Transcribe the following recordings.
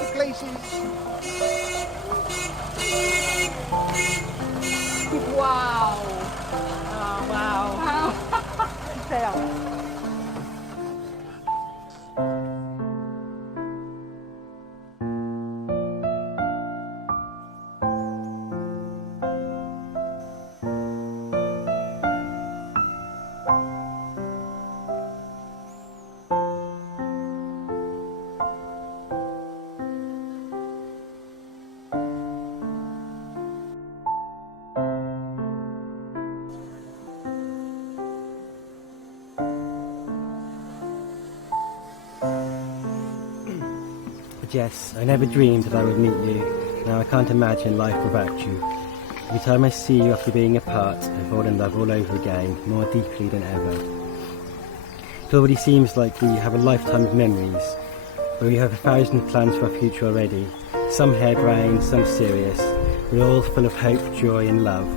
to places. Wow! Oh, wow! Jess, I never dreamed that I would meet you. Now I can't imagine life without you. Every time I see you after being apart, I fall in love all over again, more deeply than ever. It already seems like we have a lifetime of memories, but we have 1,000 plans for our future already. Some harebrained, some serious. We're all full of hope, joy and love.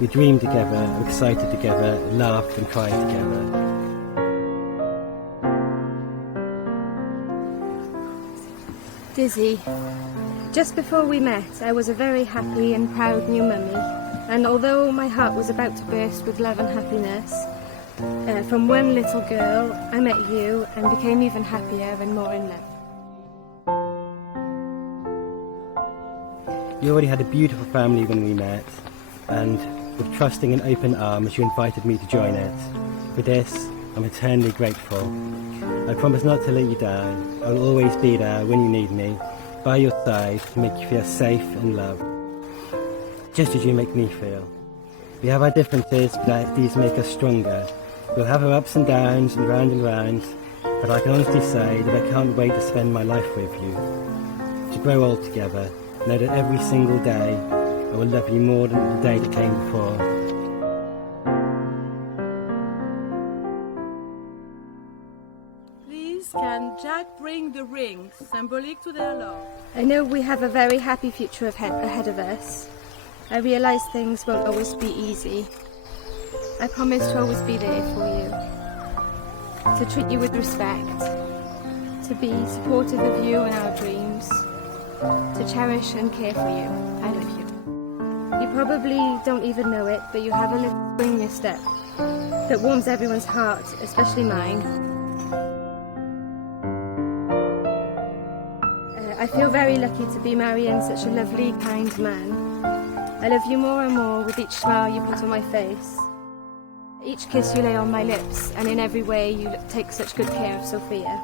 We dream together, we're excited together, laugh and cry together. Dizzy. Just before we met, I was a very happy and proud new mummy, and although my heart was about to burst with love and happiness, from one little girl, I met you and became even happier and more in love. You already had a beautiful family when we met, and with trusting and open arms, you invited me to join it. For this, I'm eternally grateful. I promise not to let you down. I will always be there when you need me, by your side, to make you feel safe and loved, just as you make me feel. We have our differences, but these make us stronger. We'll have our ups and downs and round, but I can honestly say that I can't wait to spend my life with you. To grow old together, know that every single day I will love you more than the day that came before. Can Jack bring the ring, symbolic to their love? I know we have a very happy future ahead of us. I realise things won't always be easy. I promise to always be there for you, to treat you with respect, to be supportive of you and our dreams, to cherish and care for you. I love you. You probably don't even know it, but you have a little spring in your step that warms everyone's heart, especially mine. I feel very lucky to be marrying such a lovely, kind man. I love you more and more with each smile you put on my face, each kiss you lay on my lips, and in every way you take such good care of Sophia.